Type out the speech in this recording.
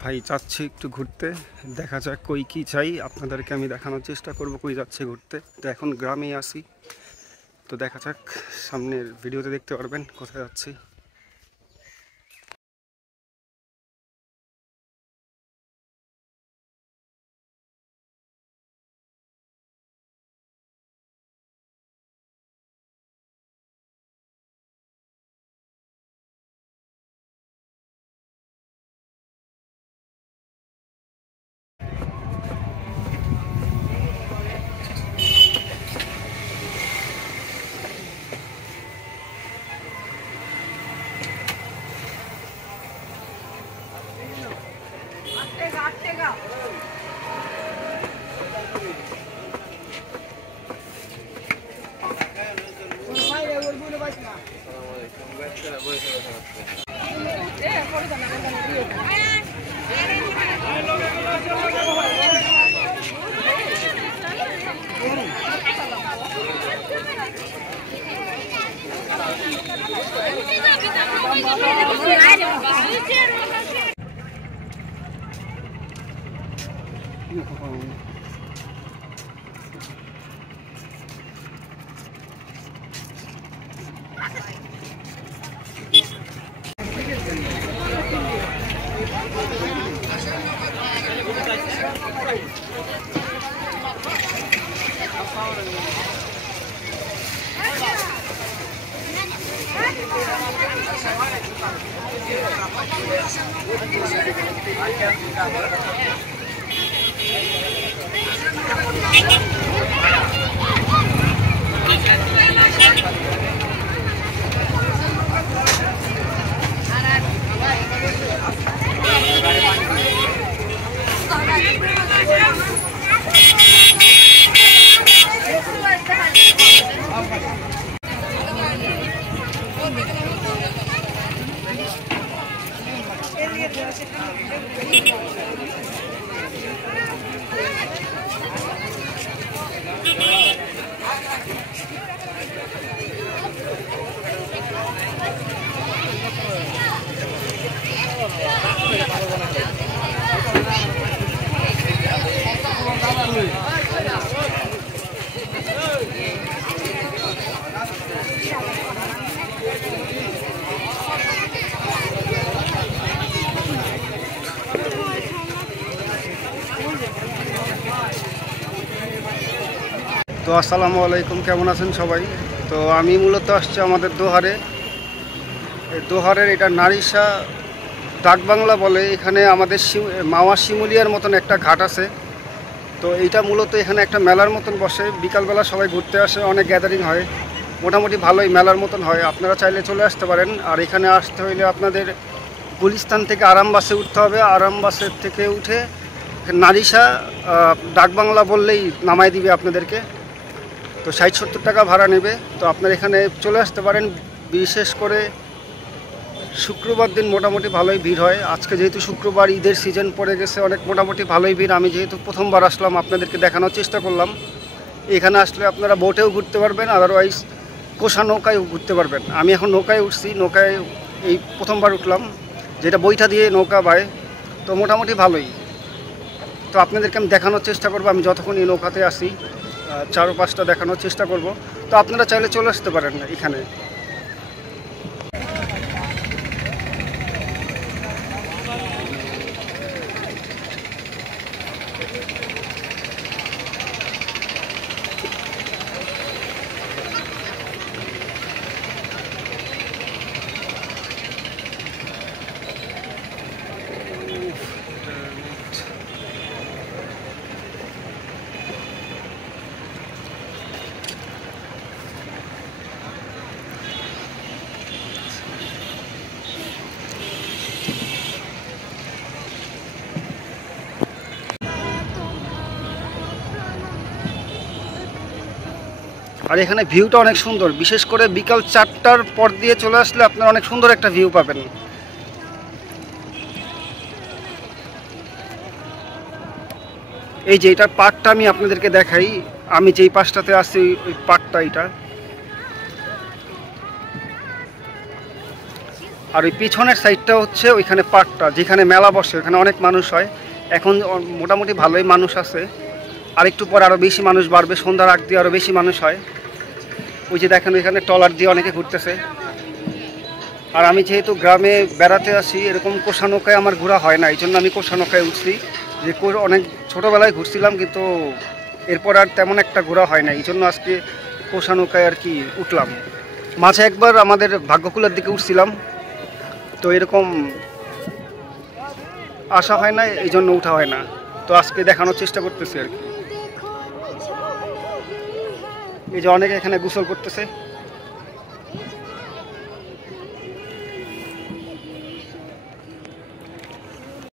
ভাই যাচ্ছি একটু ঘুরতে, দেখা যাক কই কি চাই। আপনাদেরকে আমি দেখানোর চেষ্টা করব কই যাচ্ছে ঘুরতে। তো এখন গ্রামে আসি, তো দেখা যাক, সামনের ভিডিওতে দেখতে পারবেন কোথায় যাচ্ছি। তো আসসালামু আলাইকুম, কেমন আছেন সবাই? তো আমি মূলত আসছি আমাদের দোহারে। এই দোহারের এটা নারিশা ডাকবাংলা বলে। এখানে আমাদের মাওয়া শিমুলিয়ার মতন একটা ঘাট আছে। তো এইটা মূলত এখানে একটা মেলার মতন বসে, বিকালবেলা সবাই ঘুরতে আসে, অনেক গ্যাদারিং হয়, মোটামুটি ভালোই মেলার মতন হয়। আপনারা চাইলে চলে আসতে পারেন। আর এখানে আসতে হইলে আপনাদের গুলিস্তান থেকে আরাম বাসে উঠতে হবে। আরাম বাসের থেকে উঠে নারিশা ডাকবাংলা বললেই নামাই দিবে আপনাদেরকে। তো 60-70 টাকা ভাড়া নেবে। তো আপনারা এখানে চলে আসতে পারেন। বিশেষ করে শুক্রবার দিন মোটামুটি ভালোই ভিড় হয়। আজকে যেহেতু শুক্রবার, ঈদের সিজন পড়ে গেছে, অনেক মোটামুটি ভালোই ভিড়। আমি যেহেতু প্রথমবার আসলাম, আপনাদেরকে দেখানোর চেষ্টা করলাম। এখানে আসলে আপনারা বোটেও ঘুরতে পারবেন, আদারওয়াইজ কোষা নৌকায়ও ঘুরতে পারবেন। আমি এখন নৌকায় উঠছি, নৌকায় এই প্রথমবার উঠলাম, যেটা বৈঠা দিয়ে নৌকা বায়। তো মোটামুটি ভালোই। তো আপনাদেরকে আমি দেখানোর চেষ্টা করবো, আমি যতক্ষণ এই নৌকাতে আসি 4-5টা দেখানোর চেষ্টা করব। তো আপনারা চাইলে চলে আসতে পারেন এখানে। আর এখানে ভিউটা অনেক সুন্দর, বিশেষ করে বিকাল 4টার পর দিয়ে চলে আসলে আপনারা অনেক সুন্দর একটা ভিউ পাবেন। এই যে এটার পার্কটা আমি আপনাদেরকে দেখাই। আমি যেই পাশটাতে আছি ওই পার্কটা, এটা আর ওই পিছনের সাইডটা হচ্ছে ওইখানে পার্কটা, যেখানে মেলা বসে, ওখানে অনেক মানুষ হয়। এখন মোটামুটি ভালোই মানুষ আছে, আর একটু পর আরও বেশি মানুষ বাড়বে, সন্ধ্যার আগ দিয়ে আরও বেশি মানুষ হয়। ওই যে দেখেন ওইখানে ট্রলার দিয়ে অনেকে ঘুরতেছে। আর আমি যেহেতু গ্রামে বেড়াতে আসি, এরকম কোষা নৌকায় আমার ঘোরা হয় না, এই জন্য আমি কোষা নৌকায় উঠছি। যে অনেক ছোটোবেলায় ঘুরছিলাম, কিন্তু এরপর আর তেমন একটা ঘোরা হয় না, এই জন্য আজকে কোষা নৌকায় আর কি উঠলাম। মাঝে একবার আমাদের ভাগ্যকুলের দিকে উঠছিলাম, তো এরকম আসা হয় না, এই জন্য উঠা হয় না। তো আজকে দেখানোর চেষ্টা করতেছি আর কি। এই যে অনেকে এখানে গোসল করতেছে।